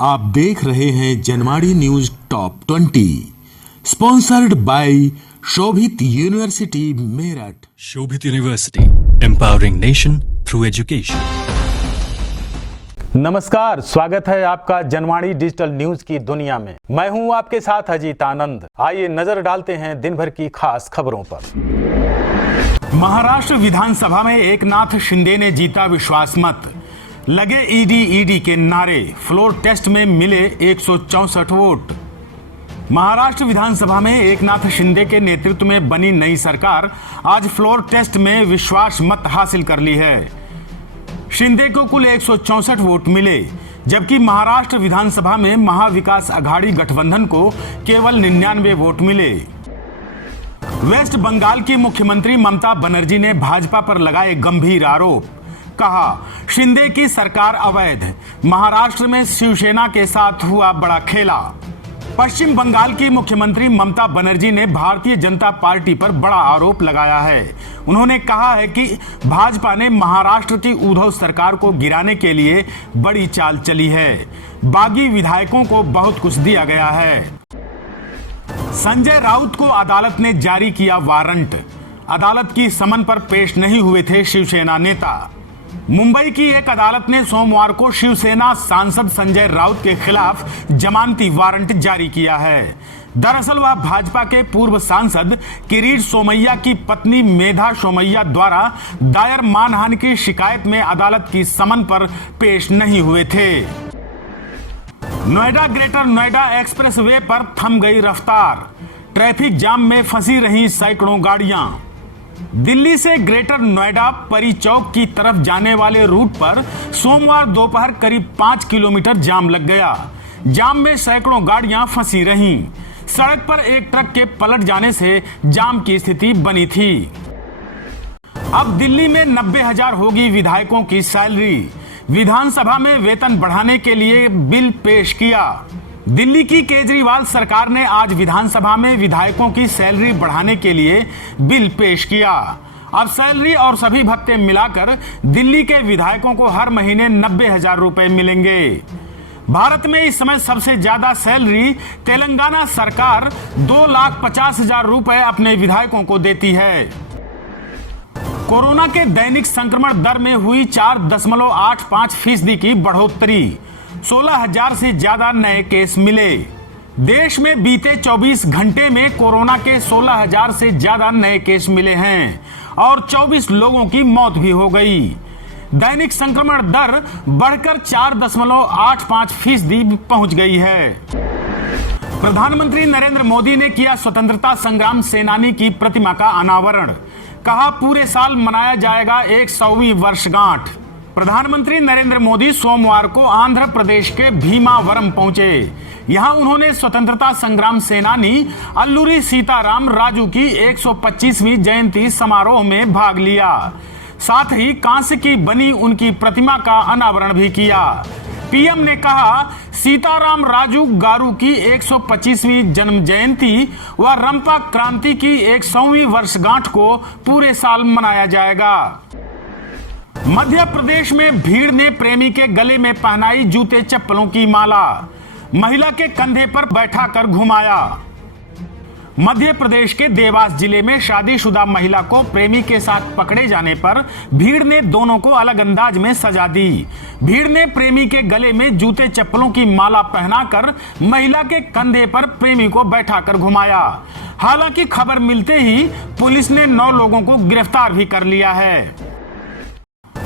आप देख रहे हैं Janwadi news top 20 sponsored by Shobhit university Meerut. Shobhit university, empowering nation through education. नमस्कार, स्वागत है आपका जनवाड़ी डिजिटल न्यूज की दुनिया में। मैं हूं आपके साथ अजीत आनंद। आइए नजर डालते हैं दिन भर की खास खबरों पर। महाराष्ट्र विधानसभा में एकनाथ शिंदे ने जीता विश्वास मत। लगे ईडी के नारे, फ्लोर टेस्ट में मिले 164 वोट। महाराष्ट्र विधानसभा में एकनाथ शिंदे के नेतृत्व में बनी नई सरकार आज फ्लोर टेस्ट में विश्वास मत हासिल कर ली है। शिंदे को कुल 164 वोट मिले, जबकि महाराष्ट्र विधानसभा में महाविकास अघाड़ी गठबंधन को केवल 99 वोट मिले। वेस्ट बंगाल की मुख्यमंत्री ममता बनर्जी ने भाजपा पर लगाए गंभीर आरोप। कहा, शिंदे की सरकार अवैध, महाराष्ट्र में शिवसेना के साथ हुआ बड़ा खेला। पश्चिम बंगाल की मुख्यमंत्री ममता बनर्जी ने भारतीय जनता पार्टी पर बड़ा आरोप लगाया है। उन्होंने कहा है कि भाजपा ने महाराष्ट्र की उद्धव सरकार को गिराने के लिए बड़ी चाल चली है। बागी विधायकों को बहुत कुछ दिया गया है। संजय राउत को अदालत ने जारी किया वारंट। अदालत की समन पर पेश नहीं हुए थे शिवसेना नेता। मुंबई की एक अदालत ने सोमवार को शिवसेना सांसद संजय राउत के खिलाफ जमानती वारंट जारी किया है। दरअसल वह भाजपा के पूर्व सांसद किरीट सोमैया की पत्नी मेधा सोमैया द्वारा दायर मानहानि की शिकायत में अदालत की समन पर पेश नहीं हुए थे। Noida greater Noida express way पर थम गई रफ्तार। ट्रैफिक जाम में फंसी रहीं सैकड़ों गाड़ियां। दिल्ली से ग्रेटर नोएडा परी चौक की तरफ जाने वाले रूट पर सोमवार दोपहर करीब 5 किलोमीटर जाम लग गया। जाम में सैकड़ों गाड़ियां फंसी रहीं। सड़क पर एक ट्रक के पलट जाने से जाम की स्थिति बनी थी। अब दिल्ली में 90,000 होगी विधायकों की सैलरी। विधानसभा में वेतन बढ़ाने के लिए बिल पेश किया। दिल्ली की केजरीवाल सरकार ने आज विधानसभा में विधायकों की सैलरी बढ़ाने के लिए बिल पेश किया। अब सैलरी और सभी भत्ते मिलाकर दिल्ली के विधायकों को हर महीने 90,000 रुपए मिलेंगे। भारत में इस समय सबसे ज्यादा सैलरी तेलंगाना सरकार 2,50,000 रुपए अपने विधायकों को देती है। कोरोना के दैनिक संक्रमण दर में हुई 4.85% की बढ़ोतरी। 16,000 से ज्यादा नए केस मिले। देश में बीते 24 घंटे में कोरोना के 16,000 से ज्यादा नए केस मिले हैं और 24 लोगों की मौत भी हो गई। दैनिक संक्रमण दर बढ़कर 4.85% पहुंच गई है। प्रधानमंत्री नरेंद्र मोदी ने किया स्वतंत्रता संग्राम सेनानी की प्रतिमा का अनावरण। कहा, पूरे साल मनाया जाएगा 100वीं वर्षगांठ। प्रधानमंत्री नरेंद्र मोदी सोमवार को आंध्र प्रदेश के भीमावरम पहुंचे। यहां उन्होंने स्वतंत्रता संग्राम सेनानी अल्लूरी सीताराम राजू की 125वीं जयंती समारोह में भाग लिया। साथ ही कांस्य की बनी उनकी प्रतिमा का अनावरण भी किया। पीएम ने कहा, सीताराम राजू गारू की 125वीं जन्म जयंती व रंपा क्रांति की 100वीं वर्षगांठ को पूरे साल मनाया जाएगा। मध्य प्रदेश में भीड़ ने प्रेमी के गले में पहनाई जूते चप्पलों की माला। महिला के कंधे पर बैठाकर घुमाया। मध्य प्रदेश के देवास जिले में शादीशुदा महिला को प्रेमी के साथ पकड़े जाने पर भीड़ ने दोनों को अलग अंदाज में सजा दी। भीड़ ने प्रेमी के गले में जूते चप्पलों की माला पहनाकर महिला के कंधे पर प्रेमी को बैठाकर घुमाया। हालांकि खबर मिलते ही पुलिस ने 9 लोगों को गिरफ्तार भी कर लिया है।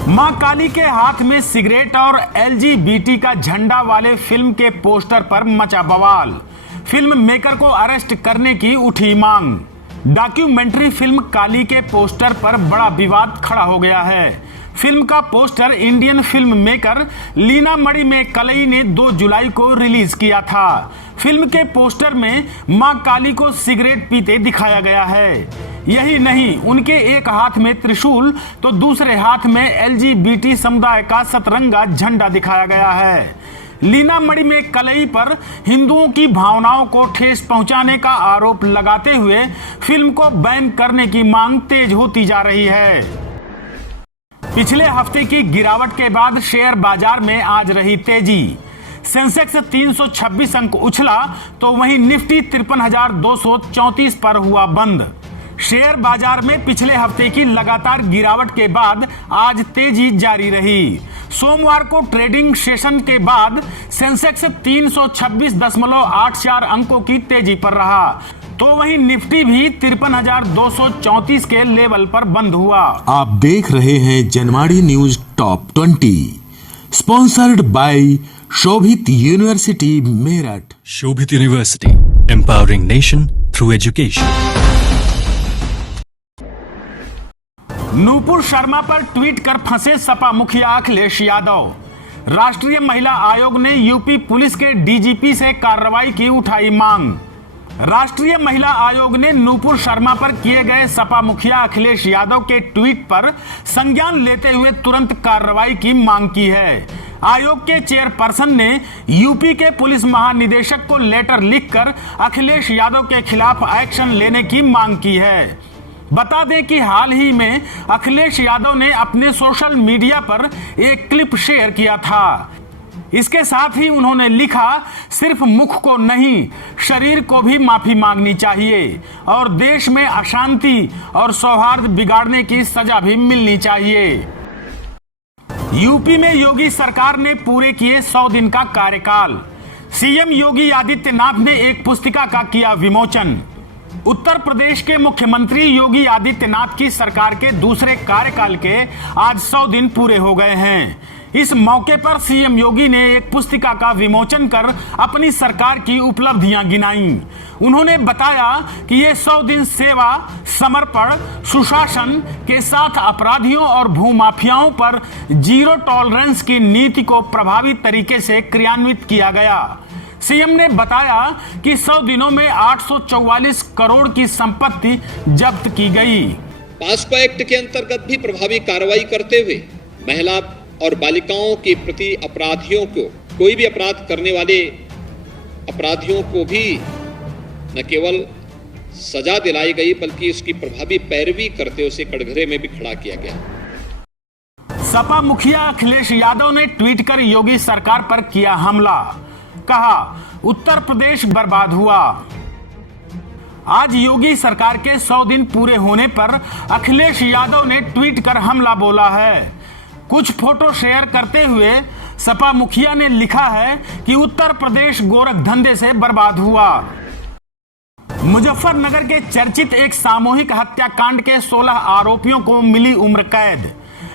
मां काली के हाथ में सिगरेट और LGBT का झंडा वाले फिल्म के पोस्टर पर मचा बवाल। फिल्म मेकर को अरेस्ट करने की उठी मांग। डॉक्यूमेंट्री फिल्म काली के पोस्टर पर बड़ा विवाद खड़ा हो गया है। फिल्म का poster Indian film maker Leena Manimekalai ने 2 जुलाई को रिलीज किया था। फिल्म के पोस्टर में मां काली को सिगरेट पीते दिखाया गया है। यही नहीं, उनके एक हाथ में त्रिशूल तो दूसरे हाथ में LGBT समुदाय का सतरंगा झंडा दिखाया गया है। लीना मणि में कलई पर हिंदुओं की भावनाओं को ठेस पहुंचाने का आरोप लगाते हुए फिल्म को बैन करने की मांग तेज होती जा रही है। पिछले हफ्ते की गिरावट के बाद शेयर बाजार में आज रही तेजी। सेंसेक्स 326 अंक उछला तो वहीं निफ्टी 53,234 पर हुआ बंद। शेयर बाजार में पिछले हफ्ते की लगातार गिरावट के बाद आज तेजी जारी रही। सोमवार को ट्रेडिंग सेशन के बाद सेंसेक्स 326.84 अंकों की तेजी पर रहा, तो वहीं निफ्टी भी 53,234 के लेवल पर बंद हुआ। आप देख रहे हैं Janwadi news top 20, sponsored by Shobhit university Meerut. Shobhit University, empowering nation through education. Nupur Sharma पर ट्वीट कर फंसे सपा मुखिया अखिलेश यादव। राष्ट्रीय महिला आयोग ने यूपी पुलिस के डीजीपी से कार्रवाई की उठाई मांग। राष्ट्रीय महिला आयोग ने नूपुर शर्मा पर किए गए सपा मुखिया अखिलेश यादव के ट्वीट पर संज्ञान लेते हुए तुरंत कार्रवाई की मांग की है। आयोग के चेयरपर्सन ने यूपी के पुलिस महानिदेशक को लेटर लिखकर अखिलेश यादव के खिलाफ एक्शन लेने की मांग की है। बता दें कि हाल ही में अखिलेश यादव ने अपने सोशल मीडिया पर एक क्लिप शेयर किया था। इसके साथ ही उन्होंने लिखा, सिर्फ मुख को नहीं शरीर को भी माफी मांगनी चाहिए और देश में अशांति और सौहार्द बिगाड़ने की सजा भी मिलनी चाहिए। यूपी में योगी सरकार ने पूरे किए 100 दिन का कार्यकाल। सीएम योगी आदित्यनाथ ने एक पुस्तिका का किया विमोचन। उत्तर प्रदेश के मुख्यमंत्री योगी आदित्यनाथ की सरकार के दूसरे कार्यकाल के आज 100 दिन पूरे हो गए हैं। इस मौके पर सीएम योगी ने एक पुस्तिका का विमोचन कर अपनी सरकार की उपलब्धियां गिनाई। उन्होंने बताया कि ये 100 दिन सेवा, समर्पण, सुशासन के साथ अपराधियों और भूमाफियाओं पर जीरो टॉलरेंस की नीति को प्रभावी तरीके से क्रियान्वित किया गया। सीएम ने बताया कि 100 दिनों में 844 करोड़ की संपत्ति जब्त की गई। पास्को एक्ट के अंतर्गत भी प्रभावी कार्रवाई करते हुए महिला और बालिकाओं के प्रति अपराधियों को, कोई भी अपराध करने वाले अपराधियों को भी न केवल सजा दिलाई गई बल्कि उसकी प्रभावी पैरवी करते उसे कटघरे में भी खड़ा किया गया। सपा मुखिया अखिलेश यादव ने ट्वीट कर योगी सरकार पर किया हमला। कहा, उत्तर प्रदेश बर्बाद हुआ। आज योगी सरकार के 100 दिन पूरे होने पर अखिलेश यादव ने ट्वीट कर हमला बोला है। कुछ फोटो शेयर करते हुए सपा मुखिया ने लिखा है कि उत्तर प्रदेश गोरख धंधे से बर्बाद हुआ। मुजफ्फरनगर के चर्चित एक सामूहिक हत्याकांड के 16 आरोपियों को मिली उम्र कैद।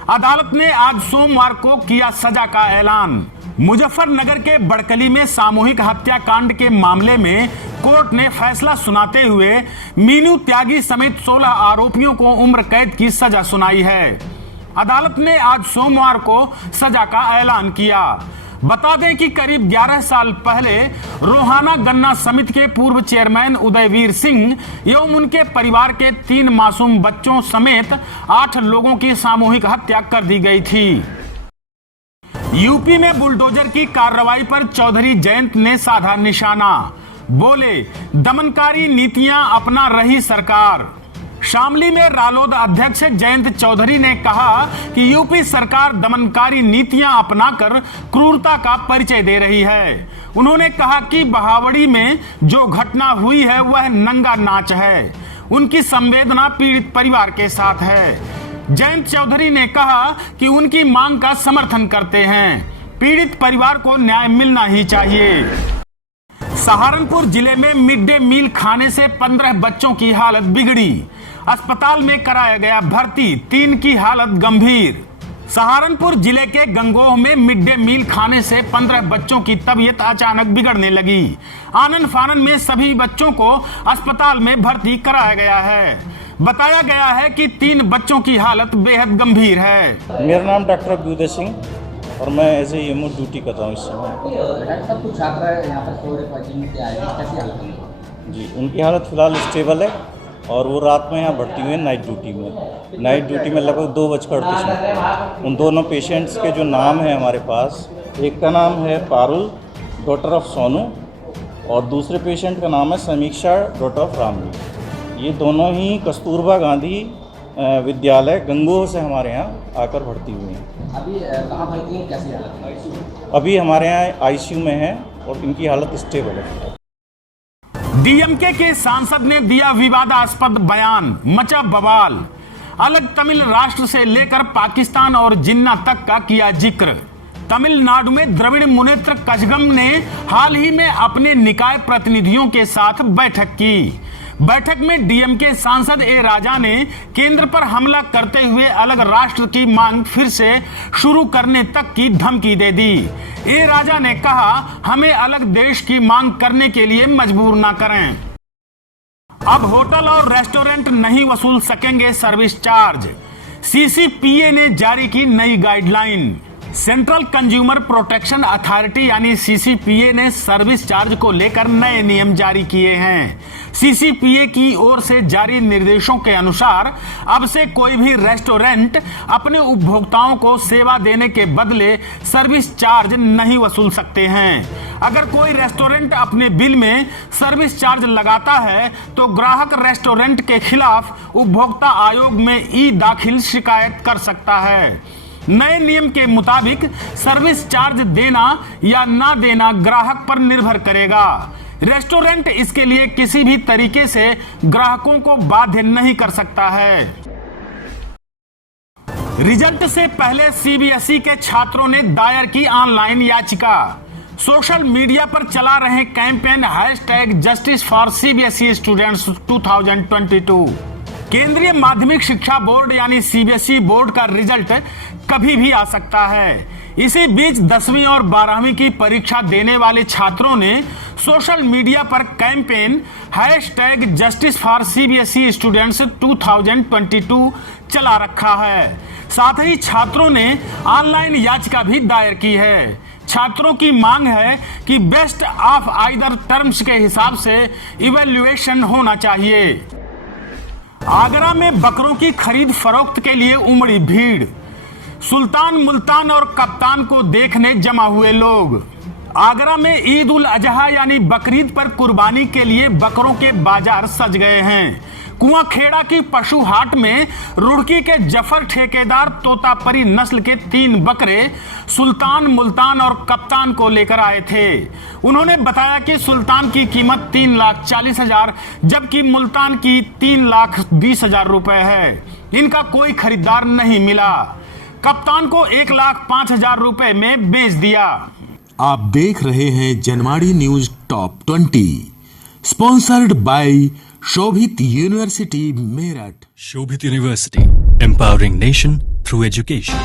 अदालत ने आज सोमवार को किया सजा का ऐलान। मुजफ्फरनगर के बड़कली में सामूहिक हत्याकांड के मामले में कोर्ट ने फैसला सुनाते हुए मीनू त्यागी समेत 16 आरोपियों को उम्र कैद की सजा सुनाई है। अदालत ने आज सोमवार को सजा का ऐलान किया। बता दें कि करीब 11 साल पहले रोहाना गन्ना समिति के पूर्व चेयरमैन उदयवीर सिंह एवं उनके परिवार के 3 मासूम बच्चों समेत 8 लोगों की सामूहिक हत्या कर दी गई थी। यूपी में बुलडोजर की कार्रवाई पर चौधरी जयंत ने साधा निशाना। बोले, दमनकारी नीतियां अपना रही सरकार। शामली में रालोद अध्यक्ष जयंत चौधरी ने कहा कि यूपी सरकार दमनकारी नीतियां अपनाकर क्रूरता का परिचय दे रही है। उन्होंने कहा कि बहावड़ी में जो घटना हुई है वह नंगा नाच है। उनकी संवेदना पीड़ित परिवार के साथ है। जयंत चौधरी ने कहा कि उनकी मांग का समर्थन करते हैं। पीड़ित परिवार को न्याय मिलना ही चाहिए। सहारनपुर जिले में मिड डे मील खाने से 15 बच्चों की हालत बिगड़ी। अस्पताल में कराया गया भर्ती, 3 की हालत गंभीर। सहारनपुर जिले के गंगोह में मिड डे मील खाने से 15 बच्चों की तबीयत अचानक बिगड़ने लगी। आनन फानन में सभी बच्चों को अस्पताल में भर्ती कराया गया है। बताया गया है कि 3 बच्चों की हालत बेहद गंभीर है। मेरा नाम डॉक्टर अभ्युदय सिंह और मैं एज ए एमओ ड्यूटी कर रहा हूँ इस समय। कुछ छात्र यहाँ पर कोविड पॉजिटिव के आए हैं, कैसी हालत है? जी, उनकी हालत फिलहाल स्टेबल है और वो रात में यहाँ भर्ती हुए हैं नाइट ड्यूटी में। नाइट ड्यूटी में लगभग 2:38 उन दोनों पेशेंट्स के जो नाम है हमारे पास, एक का नाम है पारुल डॉटर ऑफ सोनू और दूसरे पेशेंट का नाम है समीक्षा डॉटर ऑफ रामवी। ये दोनों ही कस्तूरबा गांधी विद्यालय गंगोह से हमारे यहाँ आकर भर्ती हुई हैं। अभी कहाँ भर्ती हैं, कैसी हालत है? अभी हमारे यहाँ आईसीयू में हैं और इनकी हालत स्टेबल है। डीएमके के सांसद ने दिया विवादास्पद बयान, मचा बवाल। अलग तमिल राष्ट्र से लेकर पाकिस्तान और जिन्ना तक का किया जिक्र। तमिलनाडु में द्रविड़ मुनेत्र कझगम ने हाल ही में अपने निकाय प्रतिनिधियों के साथ बैठक की। बैठक में डीएमके सांसद ए राजा ने केंद्र पर हमला करते हुए अलग राष्ट्र की मांग फिर से शुरू करने तक की धमकी दे दी। ए राजा ने कहा, हमें अलग देश की मांग करने के लिए मजबूर ना करें। अब होटल और रेस्टोरेंट नहीं वसूल सकेंगे सर्विस चार्ज। सीसीपीए ने जारी की नई guideline. Central consumer protection authority यानी सीसीपीए ने सर्विस चार्ज को लेकर नए नियम जारी किए हैं। सीसीपीए की ओर से जारी निर्देशों के अनुसार अब से कोई भी रेस्टोरेंट अपने उपभोक्ताओं को सेवा देने के बदले सर्विस चार्ज नहीं वसूल सकते हैं। अगर कोई रेस्टोरेंट अपने बिल में सर्विस चार्ज लगाता है तो ग्राहक रेस्टोरेंट के खिलाफ उपभोक्ता आयोग में ई दाखिल शिकायत कर सकता है। नए नियम के मुताबिक सर्विस चार्ज देना या ना देना ग्राहक पर निर्भर करेगा। रेस्टोरेंट इसके लिए किसी भी तरीके से ग्राहकों को बाध्य नहीं कर सकता है। रिजल्ट से पहले सीबीएसई के छात्रों ने दायर की ऑनलाइन याचिका। सोशल मीडिया पर चला रहे कैंपेन #JusticeForCBSE स्टूडेंट्स 2022। केंद्रीय माध्यमिक शिक्षा बोर्ड यानी सीबीएसई बोर्ड का रिजल्ट कभी भी आ सकता है। इसी बीच 10वीं और 12वीं की परीक्षा देने वाले छात्रों ने सोशल मीडिया पर कैंपेन #JusticeForCBSE स्टूडेंट्स 2022 चला रखा है। साथ ही छात्रों ने ऑनलाइन याचिका भी दायर की है। छात्रों की मांग है कि बेस्ट ऑफ आइदर टर्म्स के हिसाब से इवैल्यूएशन होना चाहिए। आगरा में बकरों की खरीद फरोख्त के लिए उमड़ी भीड़। सुल्तान, मुल्तान और कप्तान को देखने जमा हुए लोग। आगरा में ईद उल अजहा यानी बकरीद पर कुर्बानी के लिए बकरों के बाजार सज गए हैं। कुआंखेड़ा की पशु हाट में रुड़की के जफर ठेकेदार तोतापरी नस्ल के 3 बकरे सुल्तान, मुल्तान और कप्तान को लेकर आए थे। उन्होंने बताया कि सुल्तान की कीमत 3,40,000 जबकि मुल्तान की 3,20,000 रुपए है। इनका कोई खरीदार नहीं मिला। कप्तान को 1,05,000 रुपए में बेच दिया। आप देख रहे हैं Janwadi news top 20 sponsored by Shobhit university Meerut. Shobhit University, empowering nation through education.